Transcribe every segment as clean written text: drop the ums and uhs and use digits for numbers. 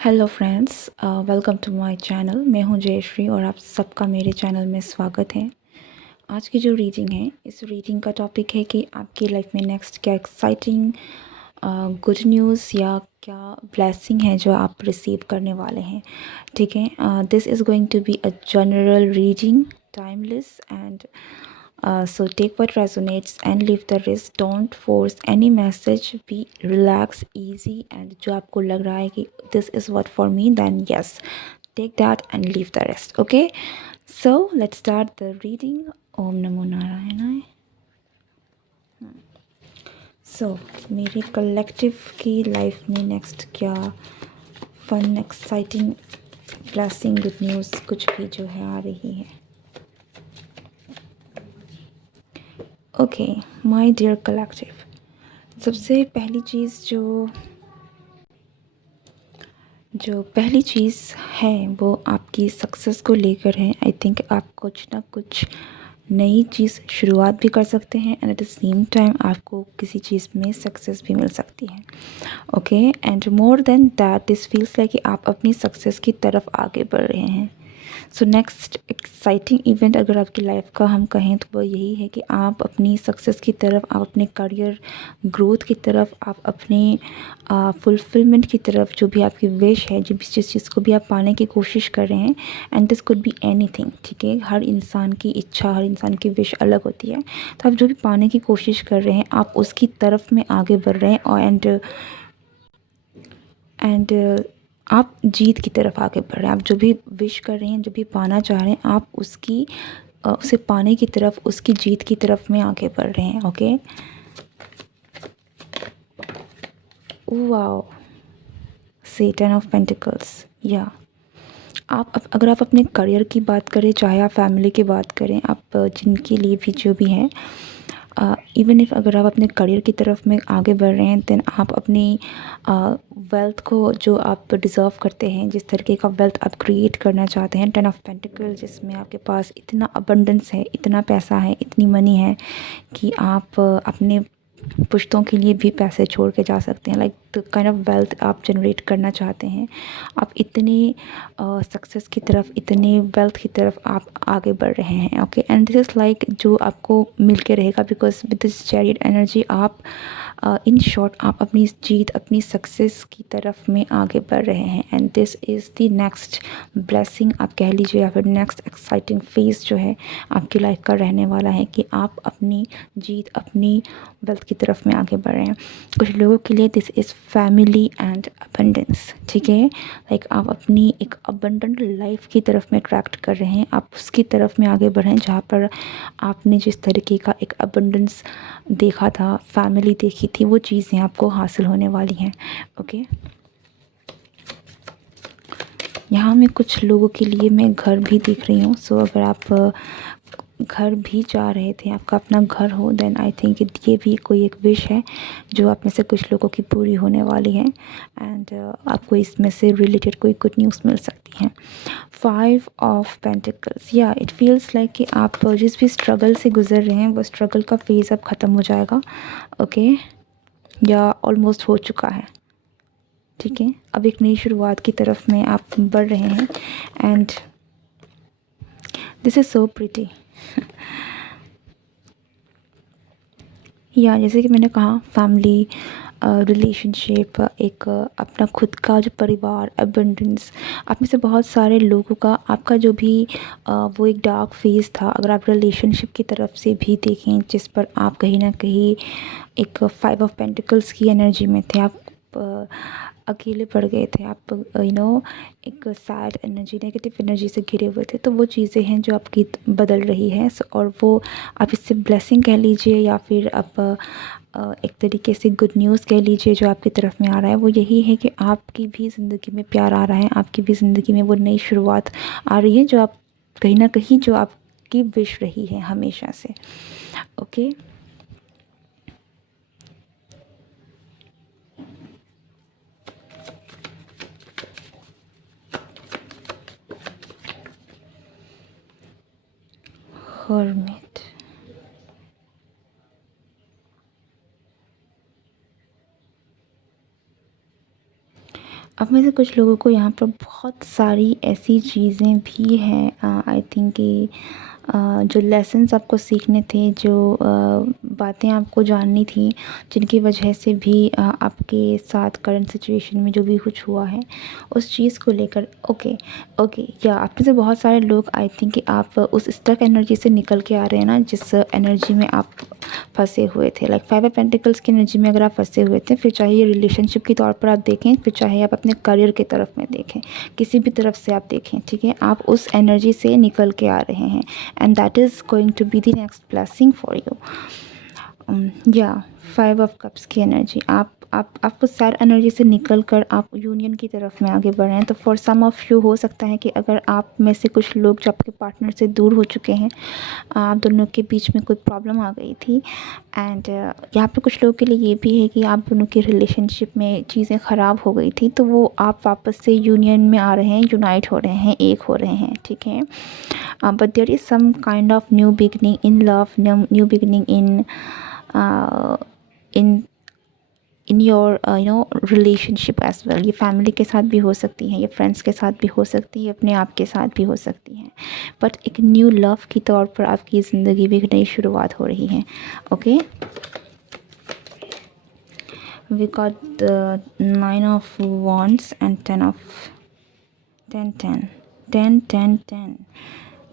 Hello friends, welcome to my channel. मैं हूं जयश्री और आप सबका मेरे चैनल में स्वागत है। आज की जो रीडिंग है, इस रीडिंग का टॉपिक है कि आपकी लाइफ में नेक्स्ट क्या एक्साइटिंग गुड न्यूज़ या क्या ब्लेसिंग है जो आप रिसीव करने वाले हैं। ठीक है, this is going to be a general reading, timeless and so take what resonates and leave the rest. Don't force any message. Be relaxed, easy, and जो आपको लग रहा है कि this is what for me, then yes, take that and leave the rest. Okay, so let's start the reading. ओम नमो नारायणाय। सो मेरे collective की life में नेक्स्ट क्या fun exciting blessing good news कुछ भी जो है आ रही है। ओके माय डियर कलेक्टिव, सबसे पहली चीज़ जो पहली चीज़ है वो आपकी सक्सेस को लेकर है। आई थिंक आप कुछ ना कुछ नई चीज़ शुरुआत भी कर सकते हैं and at the same time आपको किसी चीज़ में सक्सेस भी मिल सकती है। Okay, and more than that this feels like कि आप अपनी सक्सेस की तरफ आगे बढ़ रहे हैं। सो नेक्स्ट एक्साइटिंग इवेंट अगर आपकी लाइफ का हम कहें तो वो यही है कि आप अपनी सक्सेस की तरफ, आप अपने करियर ग्रोथ की तरफ, आप अपने फुलफिलमेंट की तरफ, जो भी आपकी विश है, जो भी जिस चीज़ को भी आप पाने की कोशिश कर रहे हैं, and this could be anything. ठीक है, हर इंसान की इच्छा, हर इंसान की विश अलग होती है। तो आप जो भी पाने की कोशिश कर रहे हैं, आप उसकी तरफ में आगे बढ़ रहे हैं और एंड आप जीत की तरफ आगे बढ़ रहे हैं। आप जो भी विश कर रहे हैं, जो भी पाना चाह रहे हैं, आप उसे पाने की तरफ, उसकी जीत की तरफ में आगे बढ़ रहे हैं। Okay, wow, seven of pentacles. या अगर आप अपने करियर की बात करें, चाहे आप फैमिली की बात करें, आप जिनके लिए भी जो भी हैं, इवन इफ़ अगर आप अपने करियर की तरफ में आगे बढ़ रहे हैं, देन आप अपनी वेल्थ को जो आप डिज़र्व करते हैं, जिस तरीके का वेल्थ आप क्रिएट करना चाहते हैं, 10 ऑफ पेंटिकल, जिसमें आपके पास इतना अबंडेंस है, इतना पैसा है, इतनी मनी है कि आप अपने पुश्तों के लिए भी पैसे छोड़ के जा सकते हैं। Like the kind of wealth आप जनरेट करना चाहते हैं, आप इतने सक्सेस की तरफ, इतने वेल्थ की तरफ आप आगे बढ़ रहे हैं। Okay, and this is like जो आपको मिल के रहेगा, because with this chariot energy आप इन शॉर्ट आप अपनी जीत, अपनी सक्सेस की तरफ में आगे बढ़ रहे हैं। And this is the next blessing आप कह लीजिए, या फिर नेक्स्ट एक्साइटिंग फेज़ जो है आपकी लाइफ का रहने वाला है कि आप अपनी जीत, अपनी वेल्थ की तरफ में आगे बढ़ रहे हैं। कुछ लोगों के लिए this is family and abundance. ठीक है, लाइक आप अपनी एक अबंडेंट लाइफ की तरफ में अट्रैक्ट कर रहे हैं, आप उसकी तरफ में आगे बढ़ें जहाँ पर आपने जिस तरीके का एक अबंडेंस देखा था, फैमिली देखी थी, वो चीज़ें आपको हासिल होने वाली हैं। ओके, यहाँ मैं कुछ लोगों के लिए मैं घर भी देख रही हूँ। सो अगर आप घर भी जा रहे थे, आपका अपना घर हो, देन आई थिंक ये भी कोई एक विश है जो आप में से कुछ लोगों की पूरी होने वाली है। एंड आपको इसमें से रिलेटेड कोई गुड न्यूज़ मिल सकती है। 5 ऑफ पेंटिकल्स, या इट फील्स लाइक कि आप जिस भी स्ट्रगल से गुजर रहे हैं, वो स्ट्रगल का फेज़ अब ख़त्म हो जाएगा। ओके, या ऑलमोस्ट हो चुका है। ठीक है, अब एक नई शुरुआत की तरफ में आप बढ़ रहे हैं। And this is so pretty. या जैसे कि मैंने कहा, फैमिली, रिलेशनशिप, एक अपना खुद का जो परिवार, अबंडेंस, आप में से बहुत सारे लोगों का आपका जो भी वो एक डार्क फेज़ था, अगर आप रिलेशनशिप की तरफ से भी देखें, जिस पर आप कहीं ना कहीं एक 5 ऑफ पेंटिकल्स की एनर्जी में थे, आप अकेले पड़ गए थे, आप एक सैड एनर्जी, नेगेटिव एनर्जी से घिरे हुए थे, तो वो चीज़ें हैं जो आपकी बदल रही है। और वो आप इससे ब्लेसिंग कह लीजिए, या फिर आप एक तरीके से गुड न्यूज़ कह लीजिए जो आपकी तरफ में आ रहा है, वो यही है कि आपकी भी ज़िंदगी में प्यार आ रहा है, आपकी भी ज़िंदगी में वो नई शुरुआत आ रही है जो आप कहीं ना कहीं जो आपकी विश रही है हमेशा से। ओके, हर्मिट, अब में से कुछ लोगों को यहाँ पर बहुत सारी ऐसी चीज़ें भी हैं, आई थिंक कि जो लेसन्स आपको सीखने थे, जो बातें आपको जाननी थी, जिनकी वजह से भी आपके साथ करंट सिचुएशन में जो भी कुछ हुआ है उस चीज़ को लेकर ओके ओके या आप में से बहुत सारे लोग आई थिंक कि आप उस स्टक एनर्जी से निकल के आ रहे हैं ना, जिस एनर्जी में आप फंसे हुए थे। लाइक 5 ऑफ पेंटिकल्स की एनर्जी में अगर आप फंसे हुए थे, फिर चाहे ये रिलेशनशिप के तौर पर आप देखें, फिर चाहे आप अपने करियर की तरफ में देखें, किसी भी तरफ से आप देखें, ठीक है, आप उस एनर्जी से निकल के आ रहे हैं and that is going to be the next blessing for you. या 5 ऑफ कप्स की एनर्जी, आप उस सैड एनर्जी से निकल कर आप यूनियन की तरफ में आगे बढ़ रहे हैं। तो फॉर सम ऑफ यू हो सकता है कि अगर आप में से कुछ लोग जो आपके पार्टनर से दूर हो चुके हैं, आप दोनों के बीच में कोई प्रॉब्लम आ गई थी एंड यहाँ पे कुछ लोगों के लिए ये भी है कि आप दोनों की रिलेशनशिप में चीज़ें ख़राब हो गई थी, तो वो आप वापस से यूनियन में आ रहे हैं, यूनाइट हो रहे हैं, एक हो रहे हैं, ठीक है। But there is some kind of new beginning in love, new beginning in in your relationship as well. ये फैमिली के साथ भी हो सकती हैं, ये फ्रेंड्स के साथ भी हो सकती है, अपने आप के साथ भी हो सकती हैं, बट एक न्यू लव की तौर पर आपकी ज़िंदगी में एक नई शुरुआत हो रही है। Okay, we got the 9 of wands and 10 of 10 10 10 10 10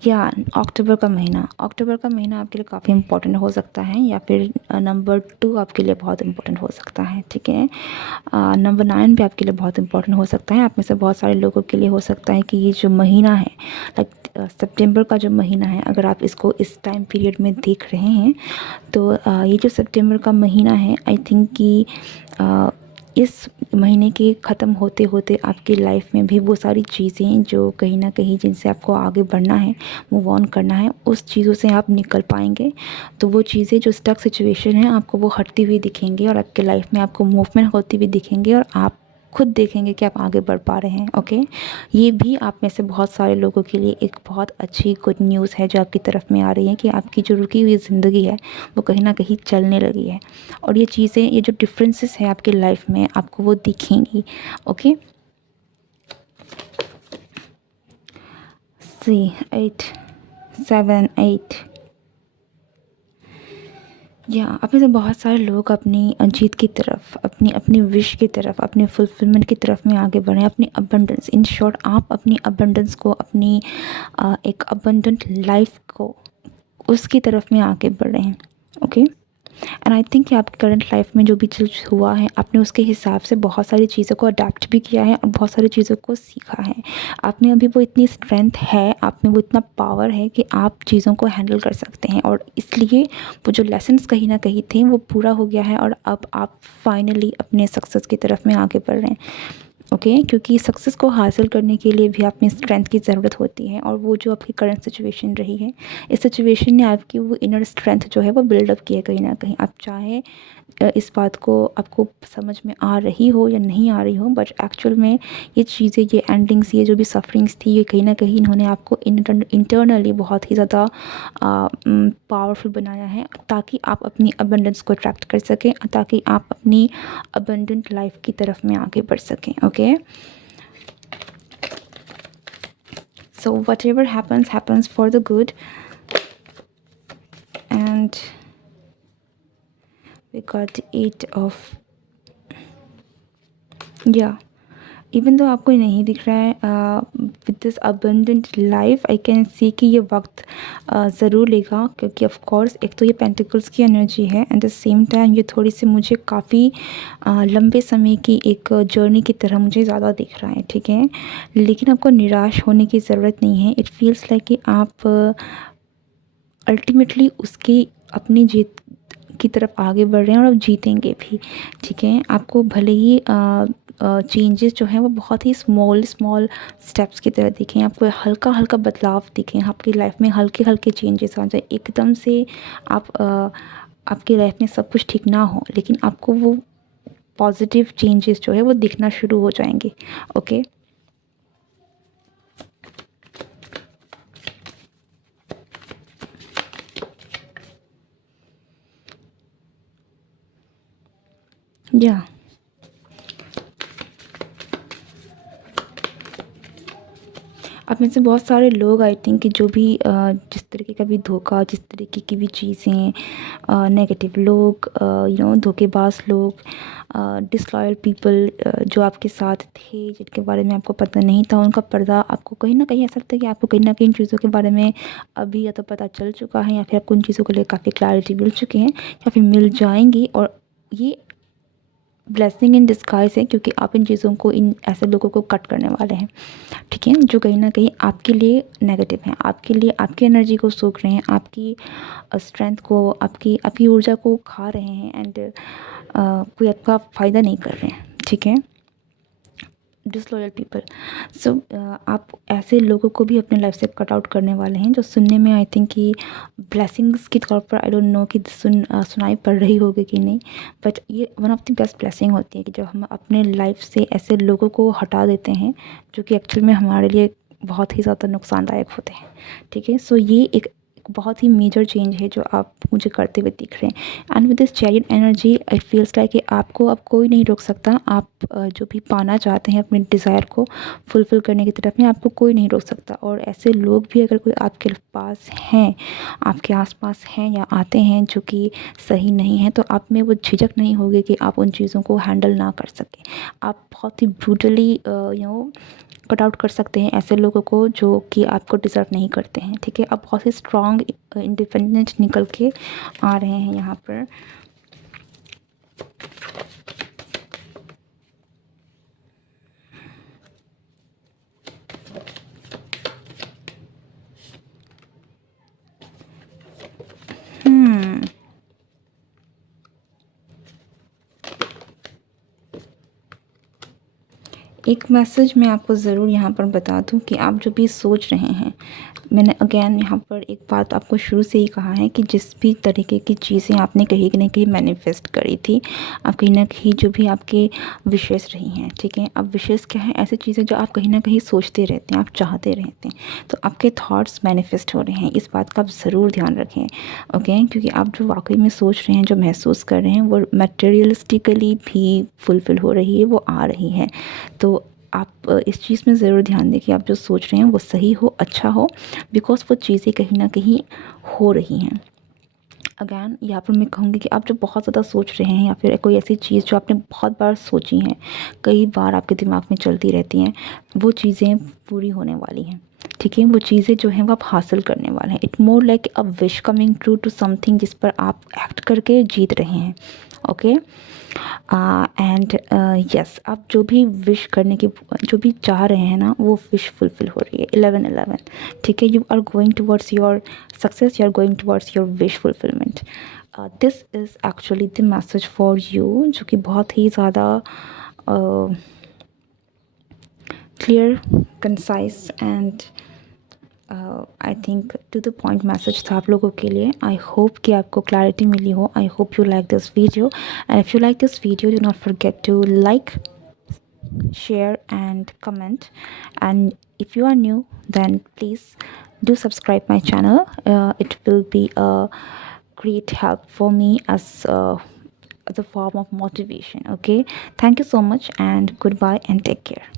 या अक्टूबर का महीना आपके लिए काफ़ी इम्पोर्टेंट हो सकता है, या फिर नंबर 2 आपके लिए बहुत इम्पोर्टेंट हो सकता है, ठीक है। नंबर 9 भी आपके लिए बहुत इम्पोर्टेंट हो सकता है। आप में से बहुत सारे लोगों के लिए हो सकता है कि ये जो महीना है, लाइक सितंबर का जो महीना है, अगर आप इसको इस टाइम पीरियड में देख रहे हैं, तो ये जो सितंबर का महीना है, आई थिंक कि इस महीने के ख़त्म होते होते आपकी लाइफ में भी वो सारी चीज़ें जो कहीं ना कहीं जिनसे आपको आगे बढ़ना है, मूव ऑन करना है, उस चीज़ों से आप निकल पाएंगे। तो वो चीज़ें जो स्टक सिचुएशन है, आपको वो हटती हुई दिखेंगी और आपके लाइफ में आपको मूवमेंट होती हुई दिखेंगे और आप खुद देखेंगे कि आप आगे बढ़ पा रहे हैं। ओके, ये भी आप में से बहुत सारे लोगों के लिए एक बहुत अच्छी गुड न्यूज़ है जो आपकी तरफ में आ रही है कि आपकी जो रुकी हुई ज़िंदगी है वो कहीं ना कहीं चलने लगी है, और ये चीज़ें, ये जो डिफरेंसेस है आपकी लाइफ में, आपको वो दिखेंगी। ओके, सी 8 7 8 या आप में से बहुत सारे लोग अपनी जीत की तरफ, अपनी अपनी विश की तरफ, अपने फुलफिलमेंट की तरफ में आगे बढ़े, अपनी अबंडेंस, इन शॉर्ट आप अपनी अबंडेंस को, अपनी एक अबंडेंट लाइफ को, उसकी तरफ में आगे बढ़ रहे हैं। ओके, एंड आई थिंक कि आपकी करंट लाइफ में जो भी चीज़ हुआ है, आपने उसके हिसाब से बहुत सारी चीज़ों को अडेप्ट भी किया है और बहुत सारी चीज़ों को सीखा है। आप में अभी वो इतनी स्ट्रेंथ है, आप में वो इतना पावर है कि आप चीज़ों को हैंडल कर सकते हैं, और इसलिए वो जो लेसन्स कहीं ना कहीं थे वो पूरा हो गया है और अब आप फाइनली अपने सक्सेस की तरफ में आगे बढ़ रहे हैं। ओके, क्योंकि सक्सेस को हासिल करने के लिए भी आप में स्ट्रेंथ की ज़रूरत होती है, और वो जो आपकी करंट सिचुएशन रही है, इस सिचुएशन ने आपकी वो इनर स्ट्रेंथ जो है वो बिल्डअप की है कहीं ना कहीं। आप चाहे इस बात को आपको समझ में आ रही हो या नहीं आ रही हो, बट एक्चुअल में ये चीज़ें, ये एंडिंग्स, ये जो भी सफरिंग्स थी, ये कहीं ना कहीं इन्होंने आपको इंटरनली बहुत ही ज़्यादा पावरफुल बनाया है, ताकि आप अपनी अबंडेंस को अट्रैक्ट कर सकें, ताकि आप अपनी अबंडेंट लाइफ की तरफ में आगे बढ़ सकें। Okay, so whatever happens for the good, and we got the 8 of yeah, even तो आपको नहीं दिख रहा है, with this abundant life I can see कि ये वक्त ज़रूर लेगा, क्योंकि ऑफ कोर्स एक तो ये पेंटिकल्स की एनर्जी है, एंड द सेम टाइम ये थोड़ी सी मुझे काफ़ी लंबे समय की एक जर्नी की तरह मुझे ज़्यादा दिख रहा है, ठीक है। लेकिन आपको निराश होने की ज़रूरत नहीं है। इट फील्स लाइक कि आप अल्टीमेटली उसकी अपनी जीत की तरफ आगे बढ़ रहे हैं और आप जीतेंगे भी, ठीक है। आपको भले ही चेंजेस जो हैं वो बहुत ही स्मॉल स्मॉल स्टेप्स की तरह दिखें, आपको हल्का हल्का बदलाव दिखें, आपकी लाइफ में हल्के हल्के चेंजेस आ जाए, एकदम से आप आपकी लाइफ में सब कुछ ठीक ना हो, लेकिन आपको वो पॉजिटिव चेंजेस जो है वो दिखना शुरू हो जाएंगे। ओके, या आप में से बहुत सारे लोग आई थिंक कि जो भी जिस तरीके का भी धोखा, जिस तरीके की भी चीज़ें, नेगेटिव लोग, धोखेबाज लोग, डिसलॉयल पीपल जो आपके साथ थे, जिनके बारे में आपको पता नहीं था, उनका पर्दा आपको कहीं न कहीं ऐसा लगता है कि आपको कहीं न कहीं इन चीज़ों के बारे में अभी या तो पता चल चुका है, या फिर आपको उन चीज़ों को लेकर काफ़ी क्लैरिटी मिल चुकी है, या फिर मिल जाएँगी। और ये ब्लेसिंग इन डिस्गाइज़ है, क्योंकि आप इन चीज़ों को, इन ऐसे लोगों को कट करने वाले हैं, ठीक है? जो कहीं न कहीं आपके लिए नेगेटिव हैं, आपके लिए आपकी एनर्जी को सोख रहे हैं, आपकी स्ट्रेंथ को, आपकी आपकी ऊर्जा को खा रहे हैं, एंड कोई आपका फ़ायदा नहीं कर रहे हैं, ठीक है? Disloyal people. सो आप ऐसे लोगों को भी अपने लाइफ से कट आउट करने वाले हैं, जो सुनने में आई थिंक कि ब्लेसिंग्स के तौर पर, आई डोंट नो कि सुनाई पड़ रही होगी कि नहीं, बट ये one of the best blessing होती है कि जब हम अपने लाइफ से ऐसे लोगों को हटा देते हैं जो कि एक्चुअल में हमारे लिए बहुत ही ज़्यादा नुकसानदायक होते हैं, ठीक है? सो ये एक बहुत ही मेजर चेंज है जो आप मुझे करते हुए दिख रहे हैं। And with this chariot energy it feels like कि आपको अब कोई नहीं रोक सकता। आप जो भी पाना चाहते हैं अपने डिज़ायर को फुलफ़िल करने की तरफ में, आपको कोई नहीं रोक सकता। और ऐसे लोग भी अगर कोई आपके पास हैं, आपके आस-पास हैं या आते हैं जो कि सही नहीं है, तो आप में वो झिझक नहीं होगी कि आप उन चीज़ों को हैंडल ना कर सकें। आप बहुत ही ब्रूटली कट आउट कर सकते हैं ऐसे लोगों को जो कि आपको डिज़र्व नहीं करते हैं, ठीक है? आप बहुत ही स्ट्रॉन्ग, इंडिपेंडेंट निकल के आ रहे हैं यहाँ पर। एक मैसेज मैं आपको ज़रूर यहाँ पर बता दूँ कि आप जो भी सोच रहे हैं, मैंने अगेन यहाँ पर एक बात आपको शुरू से ही कहा है कि जिस भी तरीके की चीज़ें आपने कहीं न कहीं मैनिफेस्ट करी थी, आप कहीं न कहीं जो भी आपके विशेज़ रही हैं, ठीक है? अब विशेज़ क्या है? ऐसी चीज़ें जो आप कहीं न कहीं सोचते रहते हैं, आप चाहते रहते हैं, तो आपके थॉट्स मैनिफेस्ट हो रहे हैं। इस बात का आप ज़रूर ध्यान रखें, ओके? क्योंकि आप जो वाक़ई में सोच रहे हैं, जो महसूस कर रहे हैं, वो मटेरियलिस्टिकली भी फुलफ़िल हो रही है, वो आ रही है। तो आप इस चीज़ में ज़रूर ध्यान दें कि आप जो सोच रहे हैं वो सही हो, अच्छा हो, बिकॉज़ वो चीज़ें कहीं न कहीं हो रही हैं। अगेन यहाँ पर मैं कहूँगी कि आप जो बहुत ज़्यादा सोच रहे हैं, या फिर कोई ऐसी चीज़ जो आपने बहुत बार सोची हैं, कई बार आपके दिमाग में चलती रहती हैं, वो चीज़ें पूरी होने वाली हैं, ठीक है? वो चीज़ें जो हैं वो आप हासिल करने वाले हैं। It more like a wish coming true to something जिस पर आप एक्ट करके जीत रहे हैं, ओके? एंड यस, आप जो भी विश करने की, जो भी चाह रहे हैं ना, वो विश फुलफ़िल हो रही है। 11-11, ठीक है? You are going towards your success, you are going towards your wish fulfilment. This is actually the message for you, जो कि बहुत ही ज़्यादा clear, concise and I think to the point message था आप लोगों के लिए। आई होप कि आपको क्लैरिटी मिली हो। I hope you like this video, and if you like this video, do not forget to like, share and comment. And if you are new, then please do subscribe my channel. It will be a great help for me as a form of motivation. Okay, thank you so much, and goodbye, and take care.